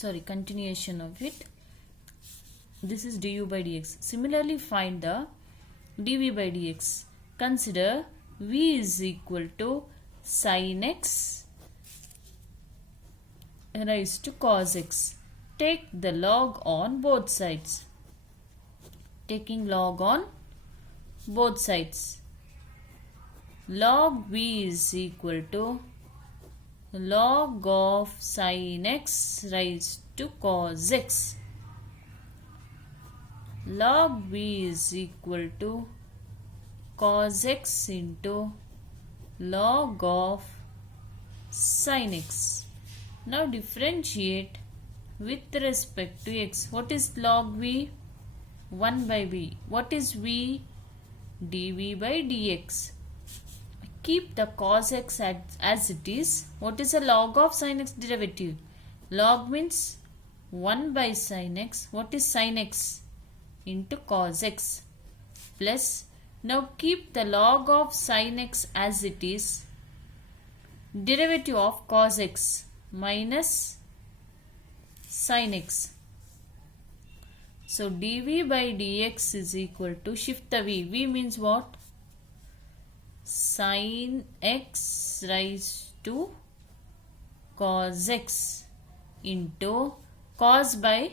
continuation of it. This is du by dx. Similarly, find the dv by dx. Consider v is equal to sin x raised to cos x. Take the log on both sides. Taking log on both sides. Log v is equal to log of sin x raised to cos x. Log v is equal to cos x into log of sin x. Now differentiate with respect to x. What is log v? 1 by v. What is v? dv by dx. Keep the cos x as it is. What is a log of sin x derivative? Log means 1 by sin x. What is sin x? Into cos x. Plus, now keep the log of sin x as it is. Derivative of cos x minus sin x. So dv by dx is equal to, shift the v. V means what? Sin x raised to cos x into cos by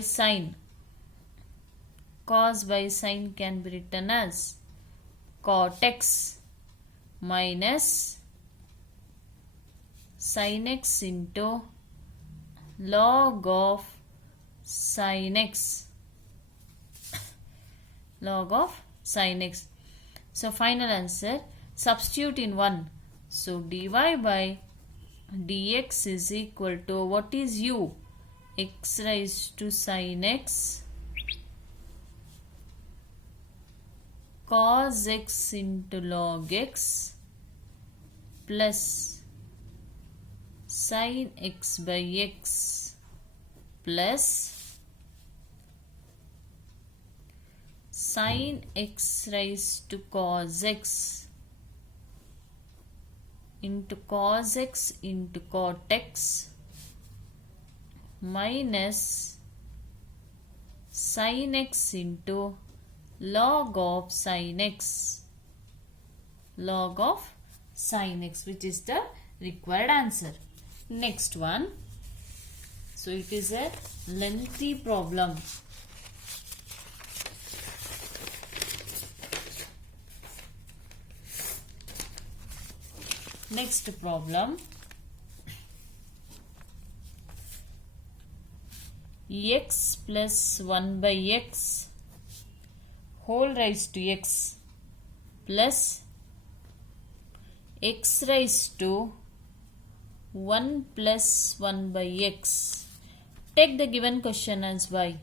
sin. Cos by sin can be written as cot x minus sin x into log of sin x. Log of sin x. So final answer, substitute in 1. So dy by dx is equal to, what is u? X raised to sin x cos x into log x plus sin x by x plus sin x raised to cos x into cos x into cot x minus sin x into log of sin x. Log of sin x, which is the required answer. Next one. So it is a lengthy problem. Next problem. X plus 1 by x whole raised to x plus x raised to 1 plus 1 by x. Take the given question as y.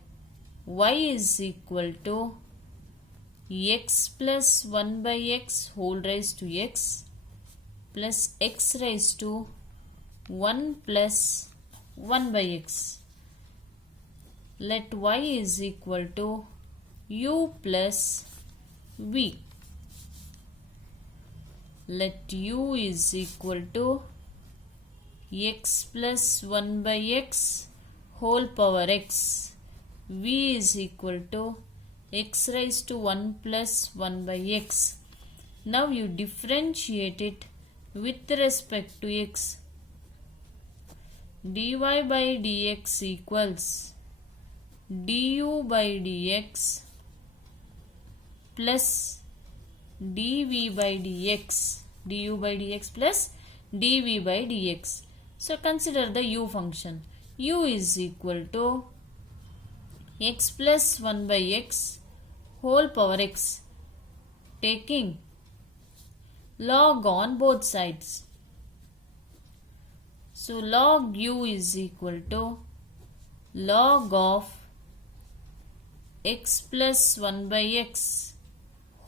Y is equal to x plus 1 by x whole raised to x plus x raised to 1 plus 1 by x. Let y is equal to u plus v. Let u is equal to x plus 1 by x whole power x. V is equal to x raised to 1 plus 1 by x. Now you differentiate it with respect to x. dy by dx equals du by dx plus dv by dx. Du by dx plus dv by dx. So consider the u function. U is equal to x plus 1 by x whole power x. Taking log on both sides. So log u is equal to log of x plus 1 by x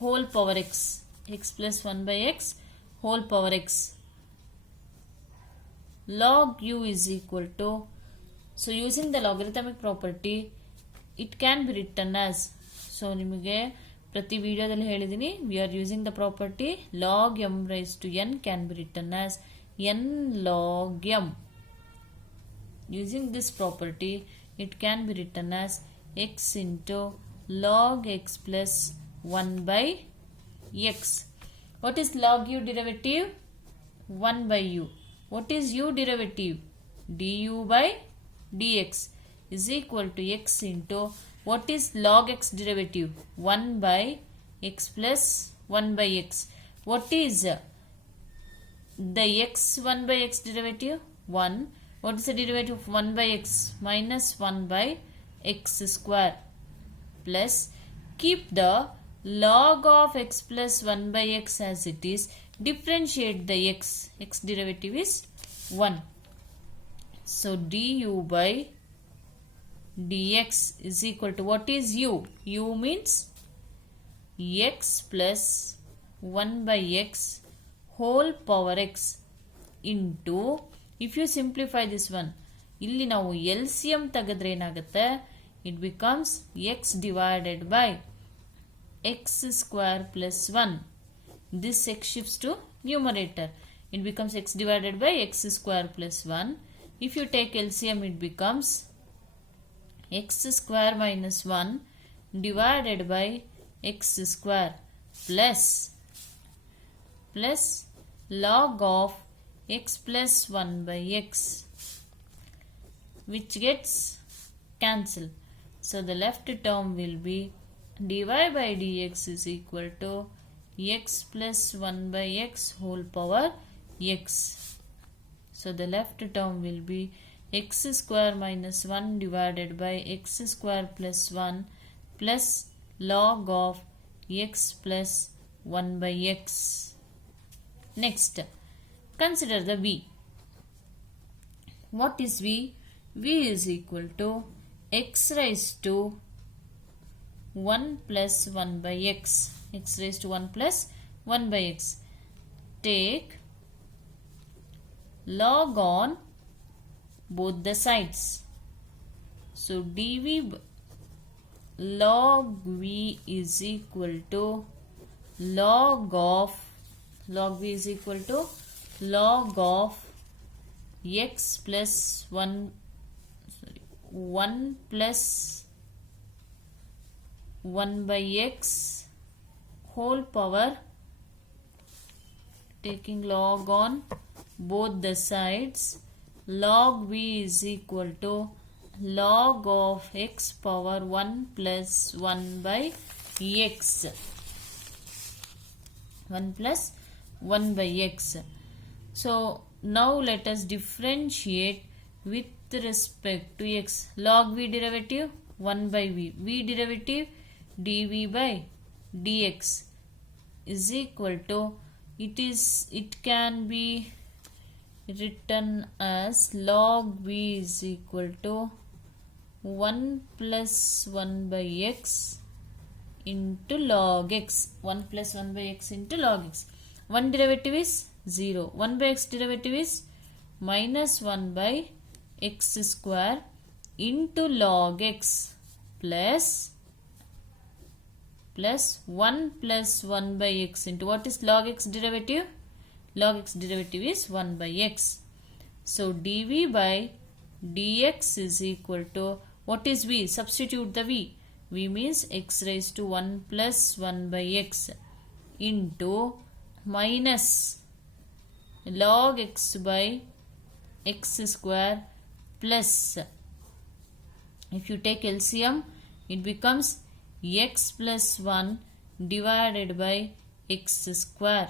whole power x. X plus 1 by x whole power x. Log u is equal to, so using the logarithmic property, it can be written as, so ನಿಮಗೆ ಪ್ರತಿ ವಿಡಿಯೋದಲ್ಲಿ ಹೇಳಿದ್ದೀನಿ, we are using the property log m raised to n can be written as n log m. Using this property, it can be written as x into log x plus 1 by x. What is log u derivative? 1 by u. What is u derivative? du by dx is equal to x into, what is log x derivative? 1 by x plus 1 by x. What is the x 1 by x derivative? 1. What is the derivative of 1 by x? Minus 1 by x square. Plus, keep the log of x plus 1 by x as it is. Differentiate the x. X derivative is 1. So, du by dx is equal to, what is u? U means x plus 1 by x whole power x into, if you simplify this one, ಇಲ್ಲಿ ನಾವು LCM ತೆಗೆದ್ರೆ ಏನಾಗುತ್ತೆ? It becomes x divided by x square plus 1. This x shifts to numerator. It becomes x divided by x square plus 1. If you take LCM, it becomes x square minus 1 divided by x square plus log of x plus 1 by x, which gets cancelled. So the left term will be dy by dx is equal to x plus 1 by x whole power x. So the left term will be x square minus 1 divided by x square plus 1 plus log of x plus 1 by x. Next, consider the v. What is v? v is equal to x raised to 1 plus 1 by x. x raised to 1 plus 1 by x. Take log on both the sides. So dv log v is equal to log v is equal to log of x plus 1 plus 1 by x whole power, taking log on both the sides, log v is equal to log of x power 1 plus 1 by x. 1 plus 1 by x. So now let us differentiate with respect to x. Log v derivative 1 by v. v derivative dv by dx is equal to, it can be written as log v is equal to 1 plus 1 by x into log x. 1 plus 1 by x into log x. 1 derivative is 0. 1 by x derivative is minus 1 by x square into log x plus 1 plus 1 by x into, what is log x derivative? Log x derivative is 1 by x. So dv by dx is equal to, what is v? Substitute the v. v means x raised to 1 plus 1 by x into minus log x by x square plus, if you take LCM, it becomes x plus 1 divided by x square.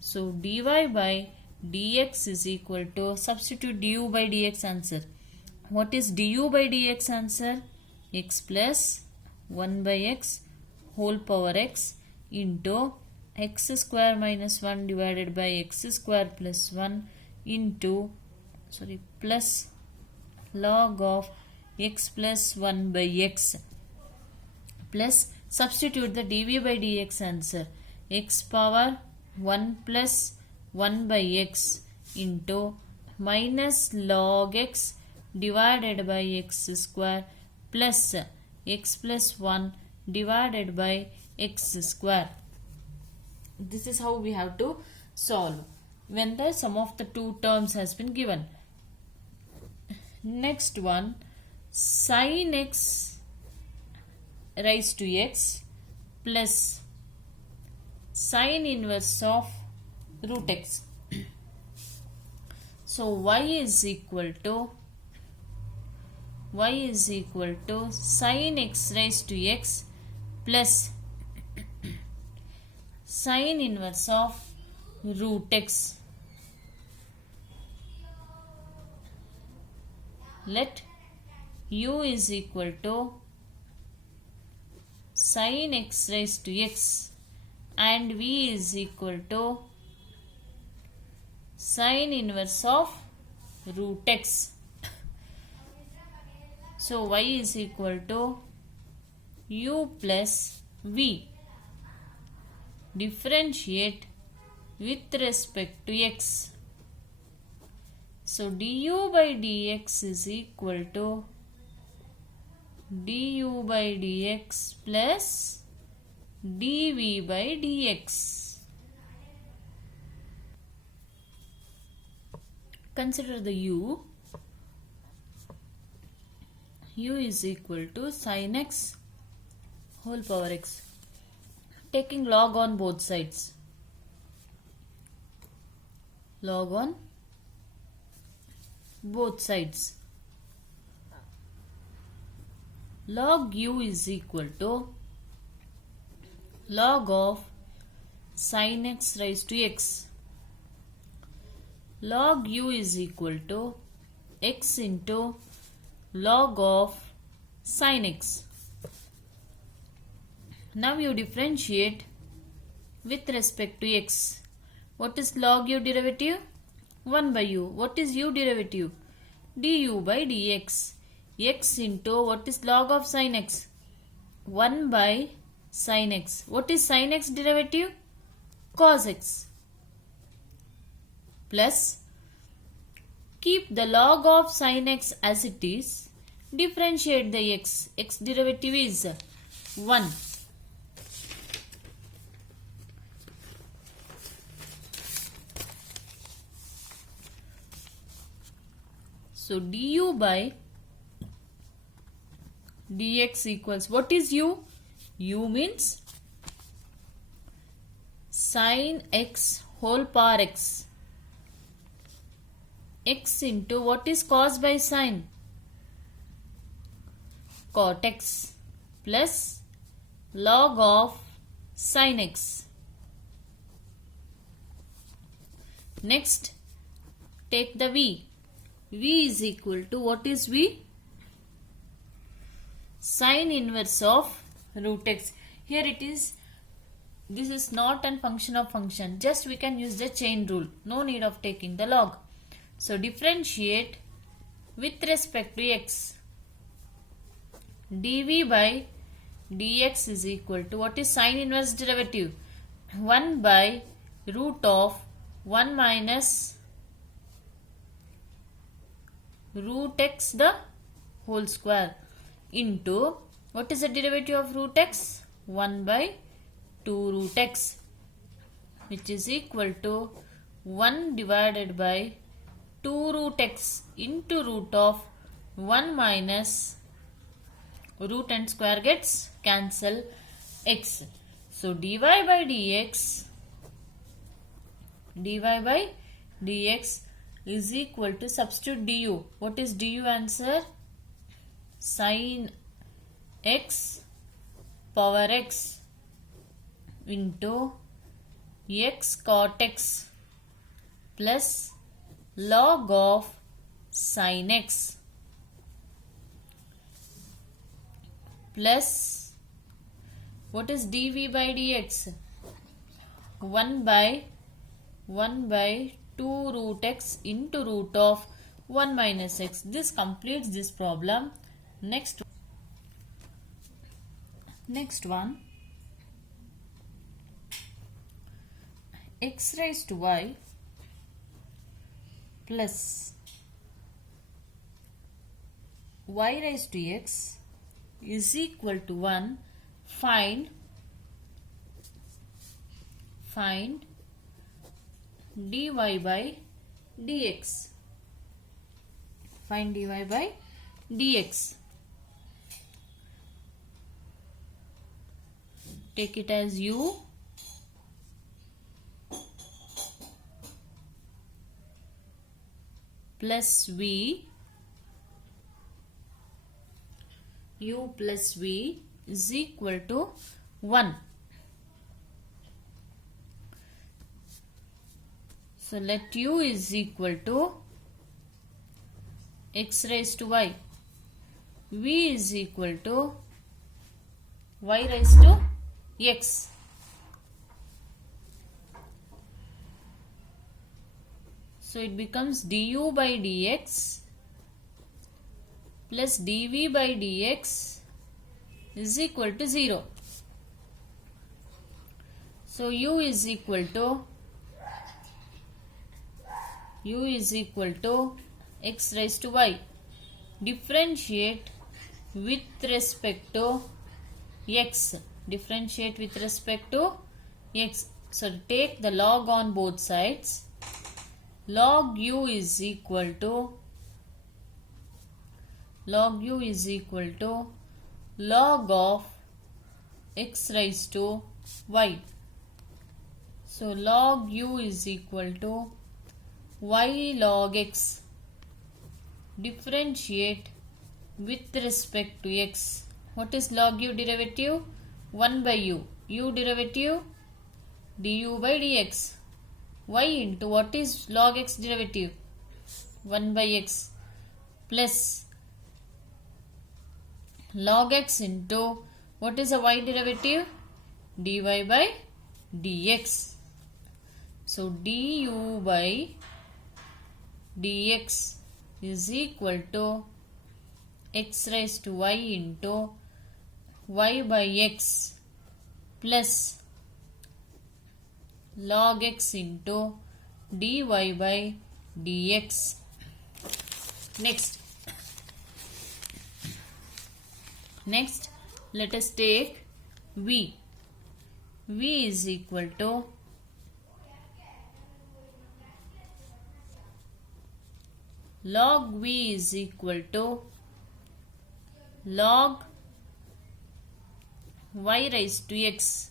So dy by dx is equal to, substitute du by dx answer. What is du by dx answer? X plus 1 by x whole power x into x square minus 1 divided by x square plus 1 into, plus log of x plus 1 by x, plus substitute the dv by dx answer. X power 1 plus 1 by x into minus log x divided by x square plus x plus 1 divided by x square. This is how we have to solve when the sum of the two terms has been given. Next one, sin x raised to x plus sin inverse of root x. So y is equal to sin x raised to x plus sin inverse of root x. Let u is equal to sin x raised to x and v is equal to sin inverse of root x. So y is equal to u plus v. Differentiate with respect to x. So du by dx is equal to du by dx plus dv by dx. Consider the u. U is equal to sin x whole power x. Taking log on both sides. Log on both sides. Log u is equal to log of sin x raised to x. Log u is equal to x into log of sin x. Now you differentiate with respect to x. What is log u derivative? 1 by u. What is u derivative? Du by dx. X into what is log of sin x? 1 by sin x. What is sin x derivative? Cos x. Plus, keep the log of sin x as it is. Differentiate the x. X derivative is 1. So du by dx equals, what is u? U means sin x whole power x. X into what is cos by sin? Cot x plus log of sin x. Next, take the v. V is equal to, what is v? Sin inverse of root x. Here it is, this is not a function of function. Just we can use the chain rule. No need of taking the log. So differentiate with respect to x. dv by dx is equal to, what is sin inverse derivative? 1 by root of 1 minus root x the whole square into, what is the derivative of root x? 1 by 2 root x, which is equal to 1 divided by 2 root x into root of 1 minus root and square gets cancel x. So dy by dx is equal to, substitute du. What is du answer? Sin x power x into x cot x plus log of sin x plus, what is dv by dx? 1 by 2 root x into root of 1 minus x. This completes this problem. Next one, x raised to y plus y raised to x is equal to 1. Find find dy by dx. Find dy by dx. Take it as u plus v. U plus v is equal to 1. So let u is equal to x raised to y. V is equal to y raised to x. So it becomes du by dx plus dv by dx is equal to 0. So u is equal to x raised to y. Differentiate with respect to x. Differentiate with respect to x. So take the log on both sides. Log u is equal to log of x raised to y. So log u is equal to y log x. Differentiate with respect to x. What is log u derivative? 1 by u. U derivative du by dx. Y into what is log x derivative? 1 by x plus log x into what is a y derivative? Dy by dx. So du by dx is equal to x raised to y into y by x plus log x into dy by dx. Next, let us take v. V is equal to log v is equal to log y raised to x.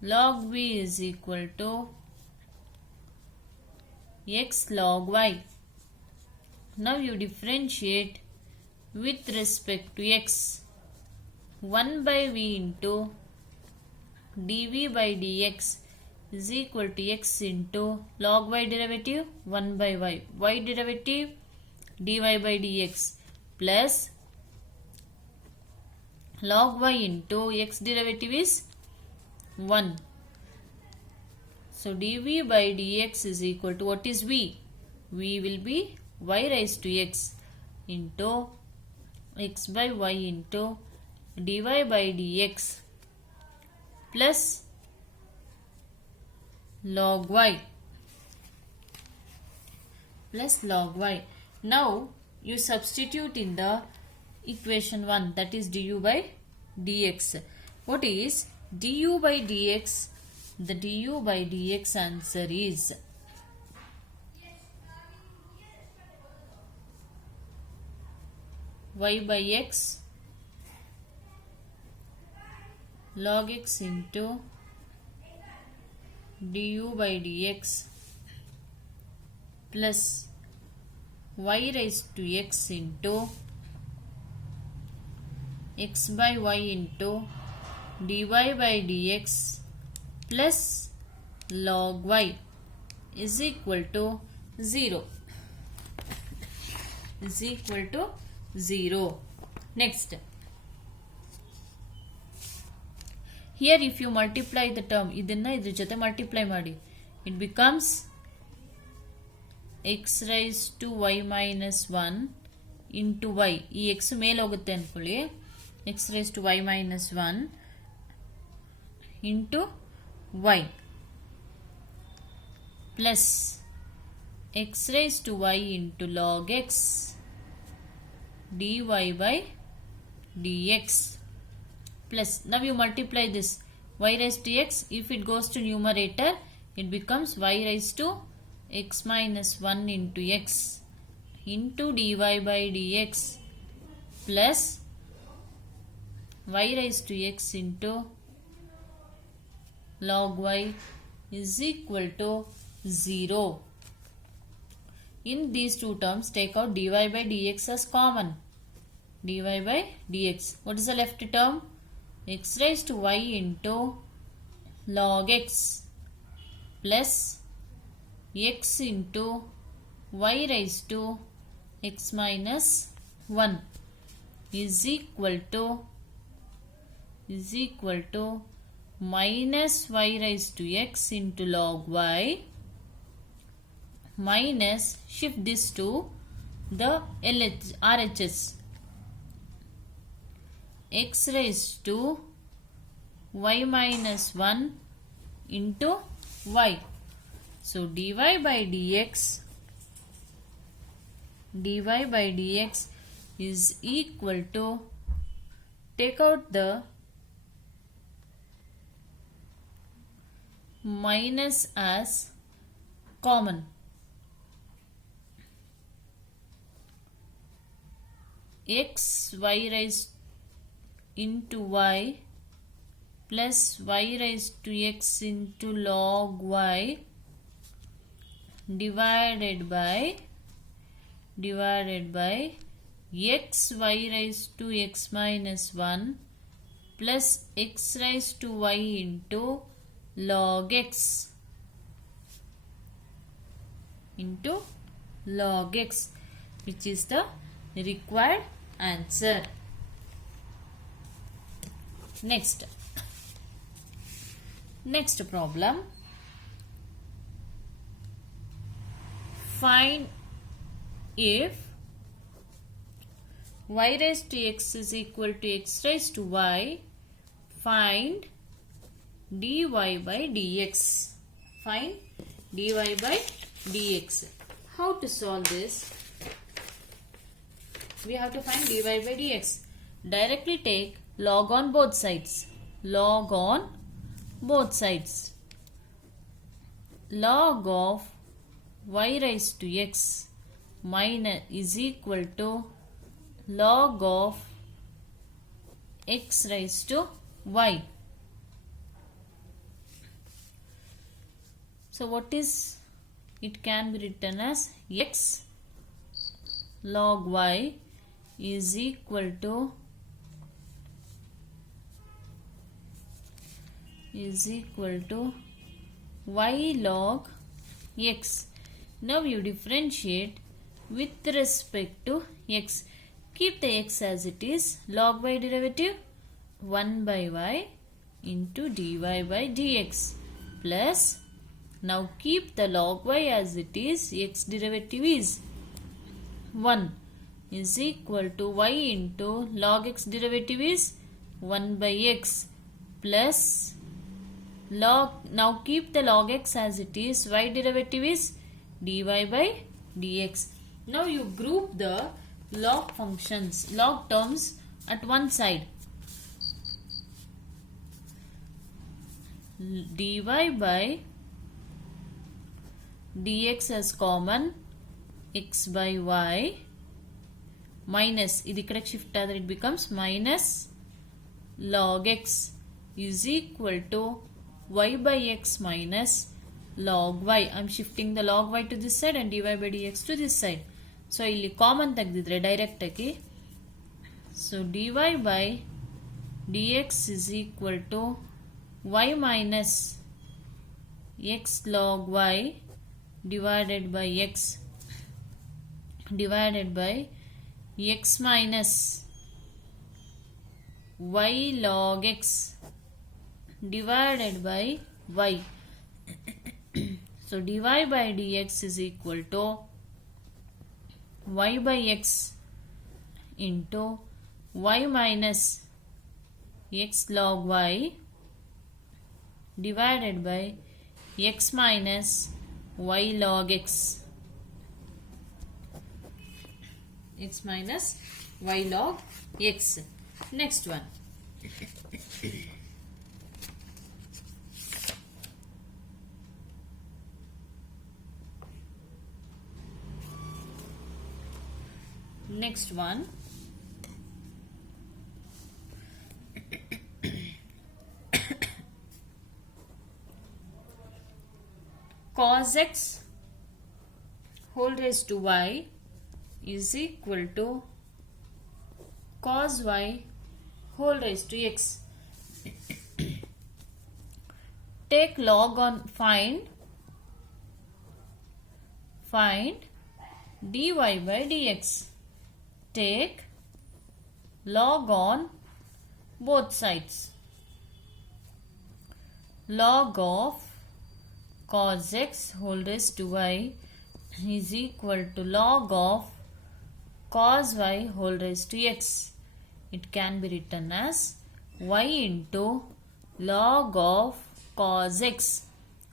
Log v is equal to x log y. Now you differentiate with respect to x. 1 by v into dv by dx is equal to x into log y derivative 1 by y. Y derivative dy by dx plus log y into x derivative is 1. So dv by dx is equal to what is v? V will be y raised to x into x by y into dy by dx plus log y. Now you substitute in the equation 1, that is du by dx. What is du by dx? The du by dx answer is y by x log x into du by dx plus y raised to x into x by y into dy by dx plus log y is equal to 0. Next, here if you multiply the term, idinna idr jote multiply ಮಾಡಿ, it becomes x raised to y minus 1 into y. ಈ x ಮೇಲೆ ಹೋಗುತ್ತೆ ಅನ್ಕೊಳ್ಳಿ, x raised to y minus 1 into y plus x raised to y into log x dy by dx plus, now you multiply this, y raised to x. If it goes to numerator, it becomes y raised to x minus 1 into x into dy by dx plus y raised to x into log y is equal to 0. In these two terms, take out dy by dx as common. Dy by dx. What is the left term? X raised to y into log x plus x into y raised to x minus 1 is equal to minus y raised to x into log y minus, shift this to the RHS, x raised to y minus 1 into y. So dy by dx is equal to, take out the minus as common, x y raised into y plus y raised to x into log y divided by x y raised to x minus 1 plus x raised to y into log x which is the required answer. Next problem. Find if y raised to x is equal to x raised to y, find dy by dx. Find dy by dx. How to solve this? We have to find dy by dx. Directly take log on both sides. Log on both sides. Log of y raised to x minus is equal to log of x raised to y. So what is, it can be written as x log y is equal to y log x. Now you differentiate with respect to x. Keep the x as it is. Log y derivative 1 by y into dy by dx plus, now keep the log y as it is. X derivative is 1 is equal to y into log x derivative is 1 by x plus log, now keep the log x as it is. Y derivative is dy by dx. Now you group the log functions, log terms at one side. Dy by dx as common, x by y minus, ఇది ఇక్కడికి shift అయితే it becomes minus log x is equal to y by x minus log y. I'm shifting the log y to this side and dy by dx to this side. So ಇಲ್ಲಿ common ತೆಗೆದಿದ್ರೆ direct ಆಗಿ, so dy by dx is equal to y minus x log y divided by x minus y log x divided by y. So dy by dx is equal to y by x into y minus x log y divided by x minus y log x. X minus y log x. Next one. Next one, cos x whole raised to y is equal to cos y whole raised to x. Take log on find dy by dx. Take log on both sides. Log of cos x whole raised to y is equal to log of cos y whole raised to x. It can be written as y into log of cos x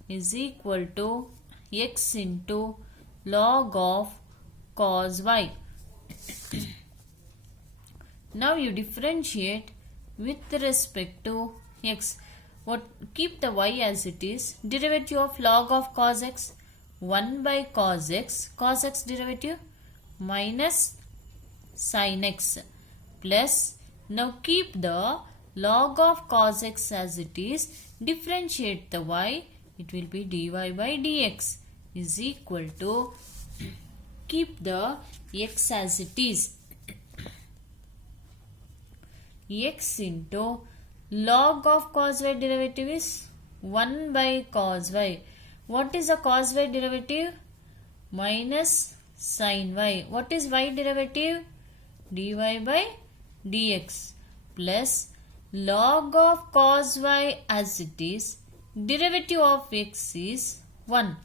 is equal to x into log of cos y. Now you differentiate with respect to x. Keep the y as it is. Derivative of log of cos x, 1 by cos x derivative minus sin x, plus now keep the log of cos x as it is. Differentiate the y, it will be dy by dx is equal to, keep the x as it is, x into log of cos y derivative is 1 by cos y. What is the cos y derivative? Minus sin y. What is y derivative? Dy by dx plus log of cos y as it is. Derivative of x is 1.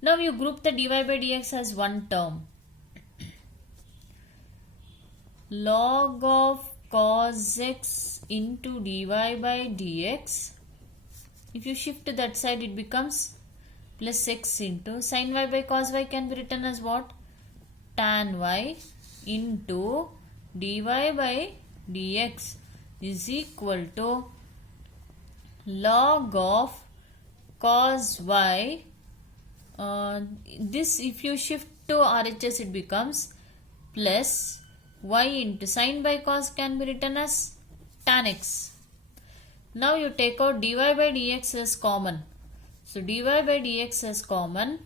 Now you group the dy by dx as one term. Log of cos x into dy by dx. If you shift to that side, it becomes plus x into sin y by cos y can be written as what? Tan y into dy by dx is equal to log of cos y. This if you shift to RHS, it becomes plus y into sin by cos can be written as tan x. Now you take out dy by dx as common. So dy by dx as common.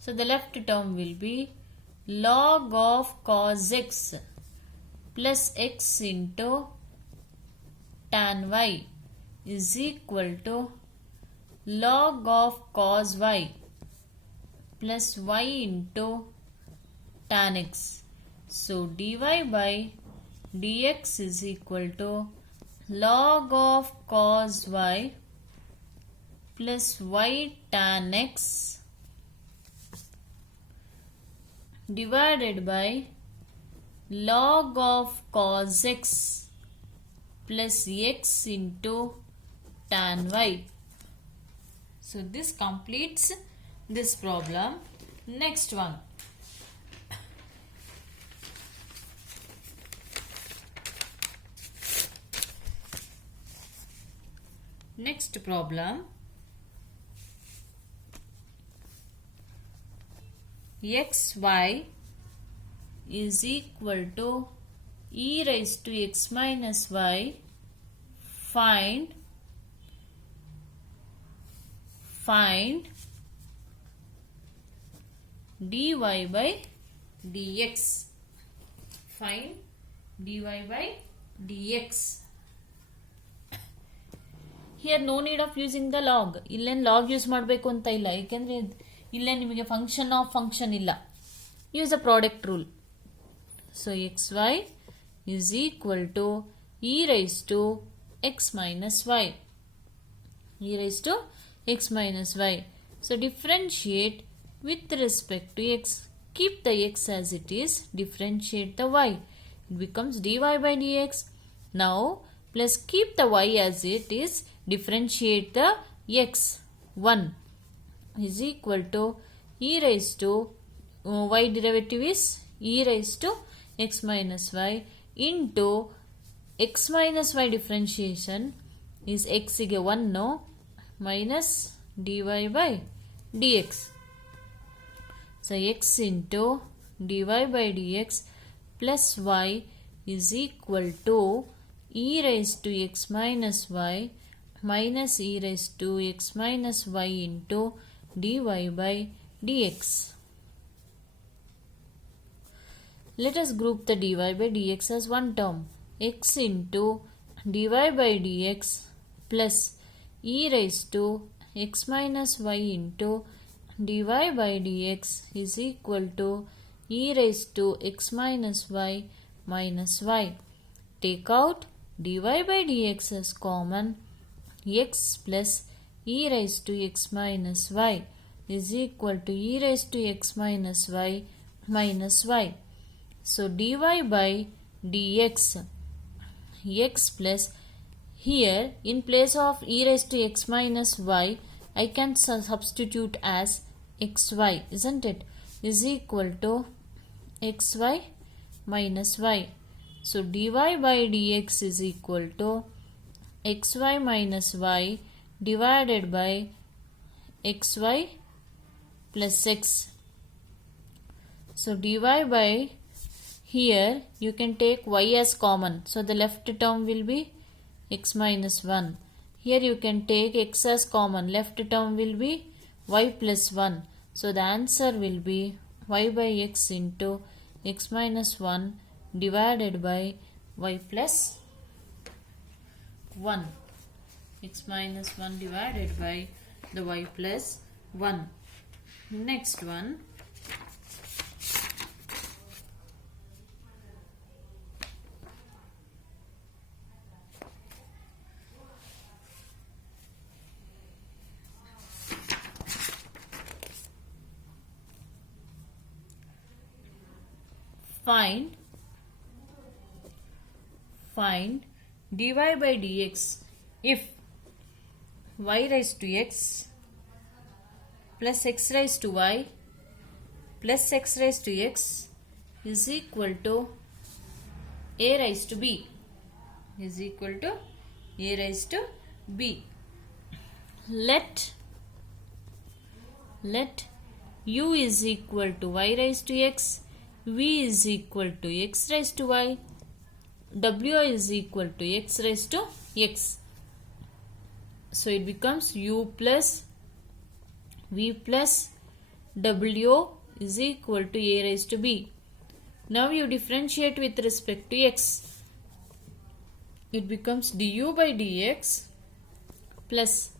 So the left term will be log of cos x plus x into tan y is equal to log of cos y plus y into tan x. So dy by dx is equal to log of cos y plus y tan x divided by log of cos x plus x into tan y. So this completes this problem. Next one. Next problem. xy is equal to e raised to x minus y. Find dy by dx. Find dy by dx. Here no need of using the log. ಇಲ್ಲೇನು log use ಮಾಡಬೇಕು ಅಂತ ಇಲ್ಲ, ಏಕೆಂದರೆ ಇಲ್ಲೇ ನಿಮಗೆ function of function ಇಲ್ಲ. Use a product rule. So xy is equal to e raised to x minus y. e raised to x minus y. So differentiate with respect to x. Keep the x as it is. Differentiate the y. It becomes dy by dx. Now plus keep the y as it is. Differentiate the x. 1 is equal to e raised to y derivative is e raised to x minus y into x minus y differentiation is x ಗೆ 1 minus dy by dx. So x into dy by dx plus y is equal to e raised to x minus y minus e raised to x minus y into dy by dx. Let us group the dy by dx as one term. X into dy by dx plus e raised to x minus y into dy by dx is equal to e raised to x minus y minus y. Take out dy by dx as common. X plus e raised to x minus y is equal to e raised to x minus y minus y. So dy by dx, x plus, here in place of e raised to x minus y, I can substitute as xy, isn't it? Is equal to xy minus y. So dy by dx is equal to xy minus y divided by xy plus x. So dy by, here you can take y as common. So the left term will be x minus 1. Here you can take x as common. Left term will be y plus 1. So the answer will be y by x into x minus 1 divided by y plus 1. X minus 1 divided by the y plus 1. Next one. Find dy by dx if y raised to x plus x raised to y plus x raised to x is equal to a raised to b, is equal to a raised to b. Let u is equal to y raised to x, v is equal to x raised to y, w is equal to x raised to x. So it becomes u plus v plus w is equal to a raised to b. Now you differentiate with respect to x. It becomes du by dx plus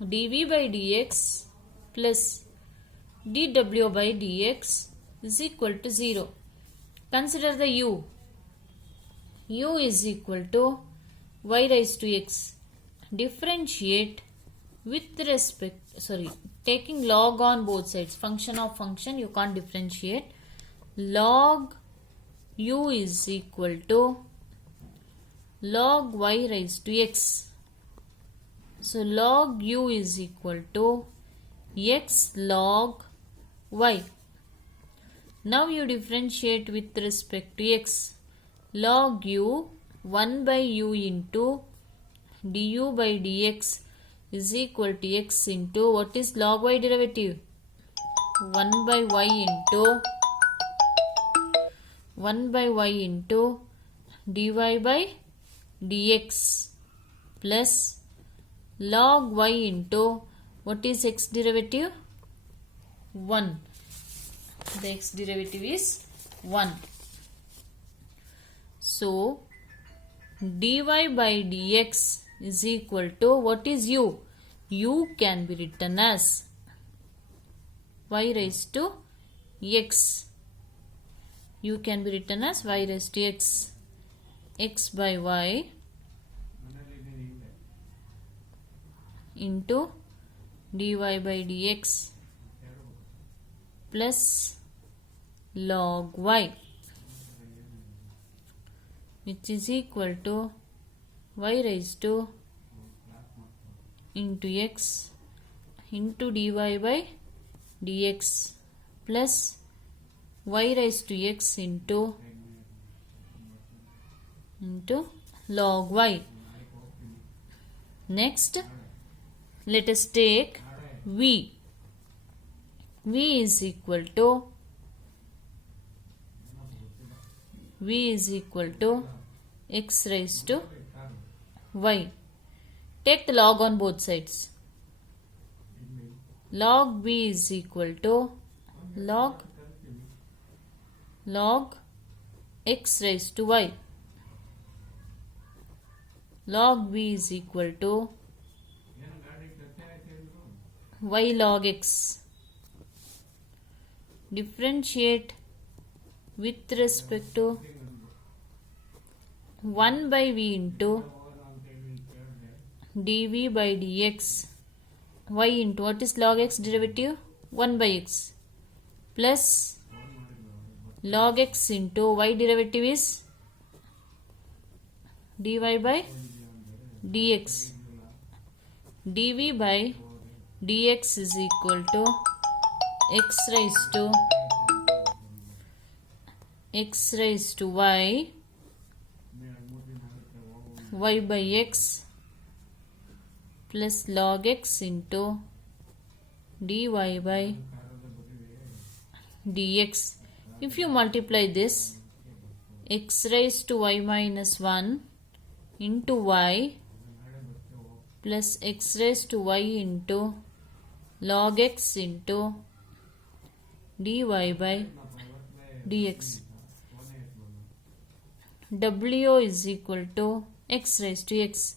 dv by dx plus dw by dx is equal to 0. Consider the u. U is equal to y raised to x. Differentiate with respect, taking log on both sides. Function of function you can't differentiate. Log u is equal to log y raised to x. So log u is equal to x log y. Now you differentiate with respect to x. Log u 1 by u into du by dx is equal to x into, what is log y derivative? 1 by y into dy by dx plus log y into, what is x derivative? 1. The x derivative is 1. So dy by dx is equal to, what is u? U can be written as y raised to x. U can be written as y raised to x. X by y into dy by dx plus log y, which is equal to y raised to into x into dy by dx plus y raised to x into log y. Next, let us take v. V is equal to v is equal to x raised to y. Take the log on both sides. Log v is equal to log x raised to y. Log v is equal to y log x. Differentiate with respect to 1 by v into dv by dx y into what is log x derivative? 1 by x plus log x into y derivative is dy by dx. dv by dx is equal to x raised to y by x plus log x into dy by dx. If you multiply this, x raised to y minus 1 into y plus x raised to y into log x into dy by dx. W is equal to x raised to x.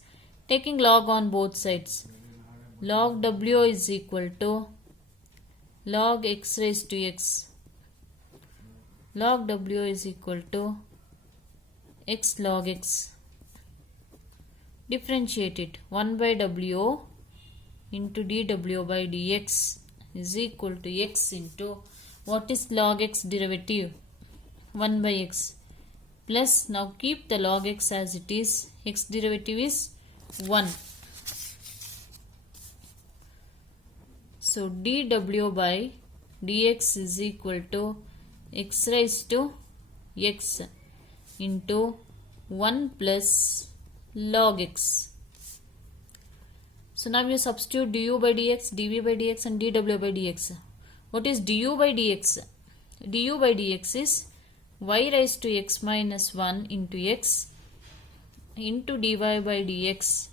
Taking log on both sides. Log w is equal to log x raised to x. Log w is equal to x log x. Differentiate it. 1 by w into dw by dx is equal to x into what is log x derivative? 1 by x plus now keep the log x as it is. X derivative is 1. So dw by dx is equal to x raised to x into 1 plus log x. So now you substitute du by dx, dv by dx and dw by dx. What is du by dx? Du by dx is y raised to x minus 1 into x into dy by dx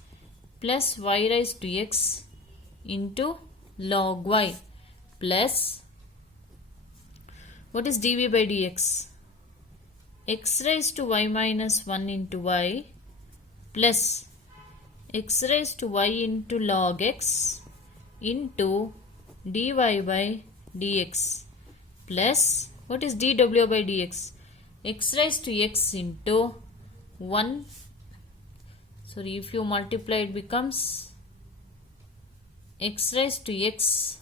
plus y raised to x into log y plus what is dv by dx? X raised to y minus 1 into y plus x raised to y into log x into dy by dx plus what is dw by dx? X raised to x into 1. Sorry, if you multiply it becomes x raised to x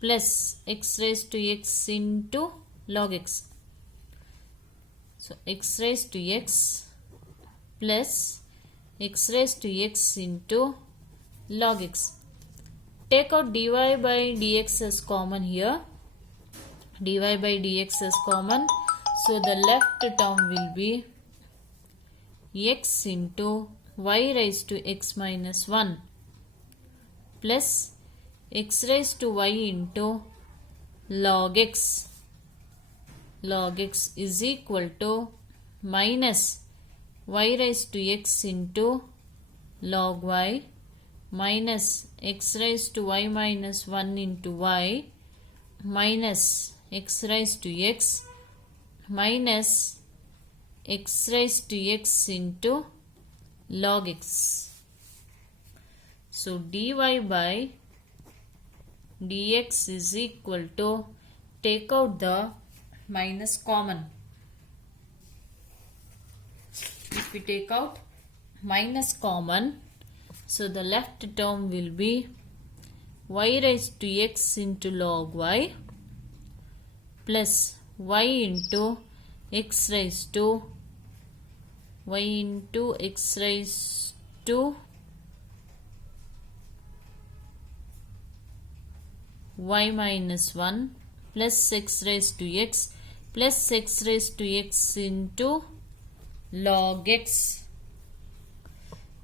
plus x raised to x into log x. So x raised to x plus x raised to x into log x. Take out dy by dx as common here. Dy by dx as common. So the left term will be x into y raised to x minus 1 plus x raised to y into log x. Log x is equal to minus y raised to x into log y minus x raised to y minus 1 into y minus x raised to x minus x raised to x into log x. So dy by dx is equal to, take out the minus common. If we take out minus common, so the left term will be y raised to x into log y plus y into x raised to y into x raised to y minus 1 plus x raised to x plus x raised to x into log x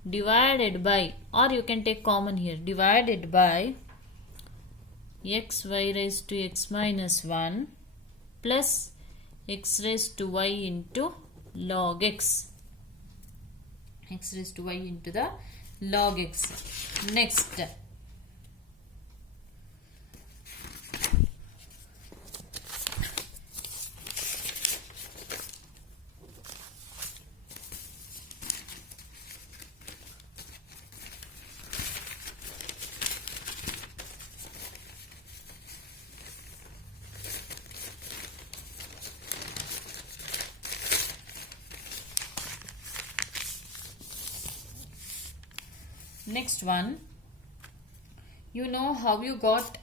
divided by, or you can take common here, divided by x y raised to x minus 1 plus x raised to y into log x. X raised to y into the log x. Next, next one, you know how you got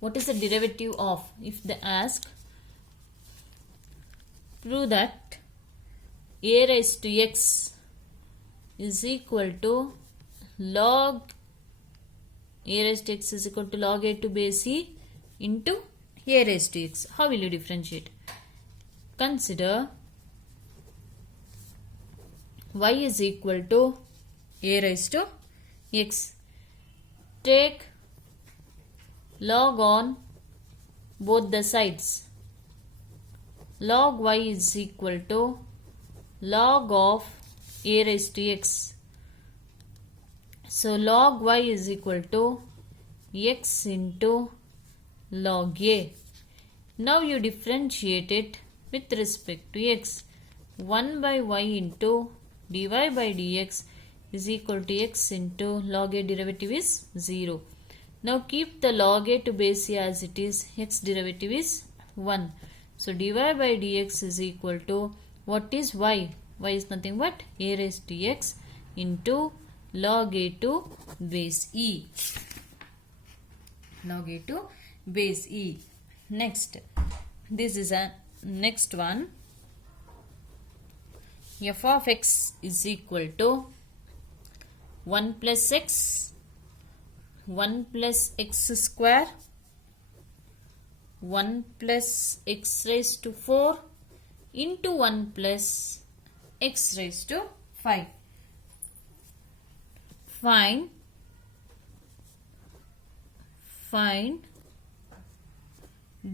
what is the derivative of, if they ask, prove that a raised to x is equal to log a raised to x is equal to log a to base e into a raised to x. How will you differentiate? Consider y is equal to a raised to x. Take log on both the sides. Log y is equal to log of a raised to x. So log y is equal to x into log a. Now you differentiate it with respect to x. 1 by y into dy by dx is equal to x into log a, derivative is 0. Now keep the log a to base a as it is, x derivative is 1. So dy by dx is equal to, what is y? Y is nothing but a raised to x into log a to base e. Log a to base e. Next, this is a next one. F of x is equal to 1 plus x, 1 plus x square, 1 plus x raised to 4 into 1 plus x raised to 5. Find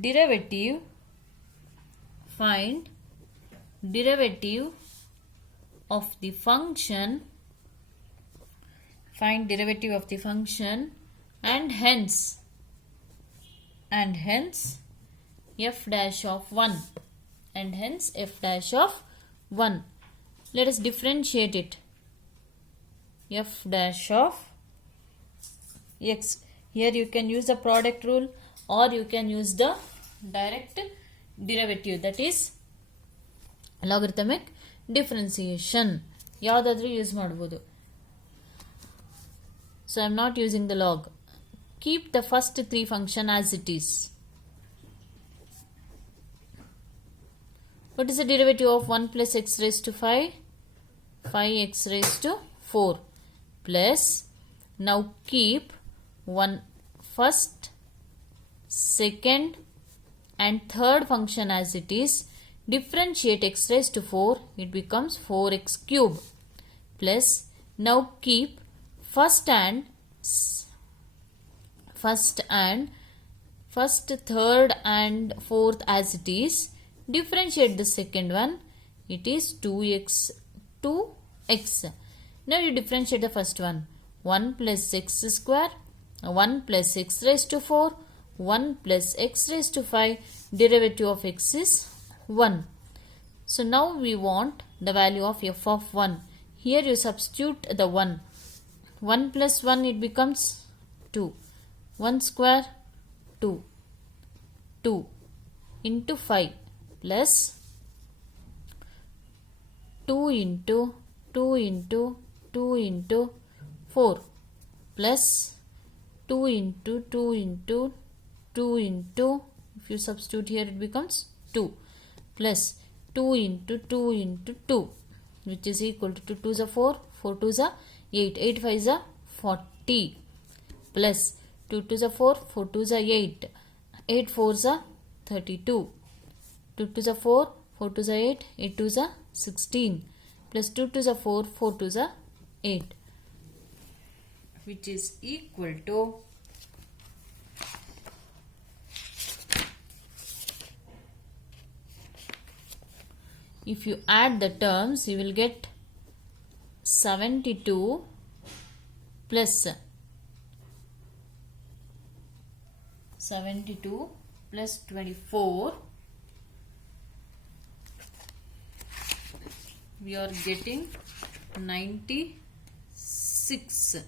derivative of the function, find derivative of the function, and hence f dash of 1, and hence f dash of 1. Let us differentiate it. F dash of x. Here you can use the product rule or you can use the direct derivative, that is logarithmic differentiation. ಯಾವುದಾದರೂ use ಮಾಡಬಹುದು. So I am not using the log. Keep the first three function as it is. What is the derivative of 1 plus x raised to 5? 5x raised to 4 plus, now keep one first, second and third function as it is. Differentiate x raised to 4, it becomes 4x cube plus, now keep first, third and fourth as it is. Differentiate the second one, it is 2x to x. Now you differentiate the first one. 1 plus x square, 1 plus x raised to 4, 1 plus x raised to 5, derivative of x is 1. So now we want the value of f of 1. Here you substitute the 1. 1 plus 1, it becomes 2. 1 square 2. 2 into 5 plus 2 into 2 into 2 into 4 plus 2 into 2 into 2 into, if you substitute here it becomes 2 plus 2 into 2 into 2, which is equal to 2 2s are 4, 4 2s are 8, 8 5s are 40 plus 2 2s are 4, 4 2s are 8, 8 4s are 32, 2 2s are 4, 4 2s are 8, 8 2s are 16 plus 2 2s are 4, 4 2s are 8, which is equal to If you add the terms, you will get 72 plus 72 plus 24. We are getting 96.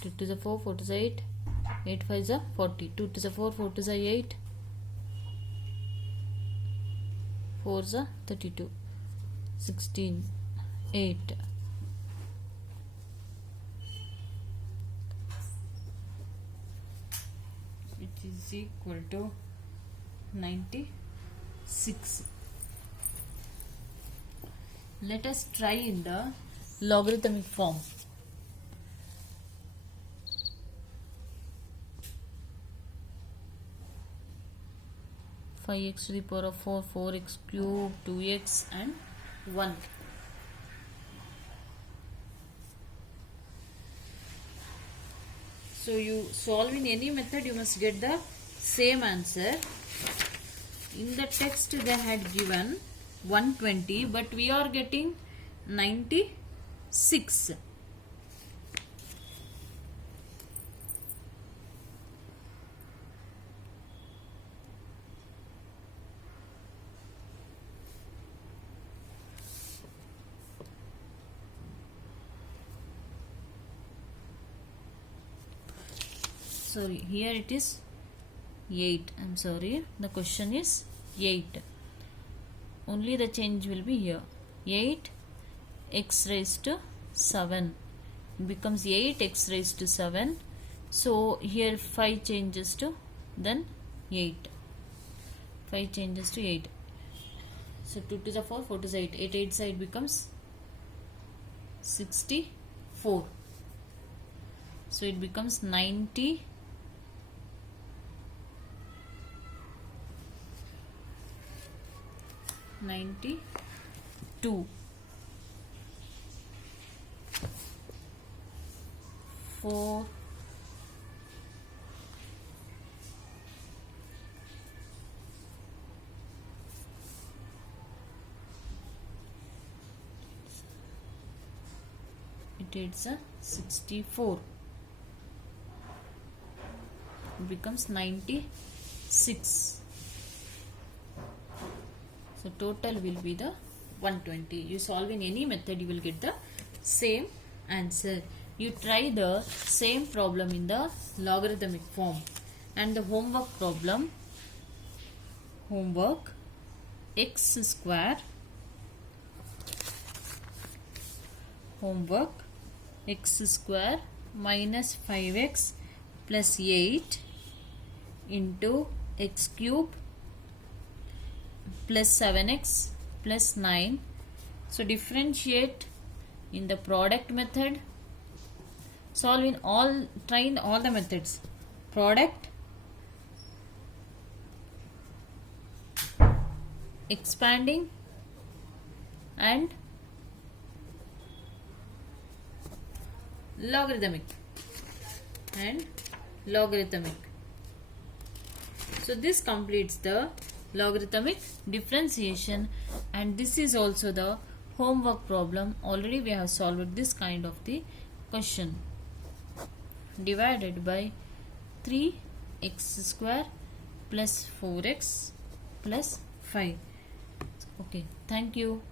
Two to the 4, 4 to the 8, 8 5 is 40. 2 to the 4, 4 to the 8, 4 is 32, 16, 8. It is equal to 96. Let us try in the logarithmic form. 5x to the power of 4, 4x cube, 2x and 1. So you solve in any method, you must get the same answer. In the text they had given 120, but we are getting 96. Sorry, here it is 8. I'm sorry, the question is 8. Only the change will be here. 8 x raised to 7 becomes 8 x raised to 7. So here 5 changes to then 8. 5 changes to 8. So 2 to the 4, 4 to the 8. 8 8 side becomes 64. So it becomes 92. 4 it is a 64. It becomes 96. So total will be the 120. You solve in any method, you will get the same answer. You try the same problem in the logarithmic form. And the homework problem, x square minus 5x plus 8 into x cube plus 7x plus 9. So differentiate in the product method. Solve in all, try in all the methods. Product, expanding and logarithmic. So this completes the logarithmic differentiation, and this is also the homework problem. Already we have solved this kind of the question. Divided by 3x square plus 4x plus 5. Okay, thank you.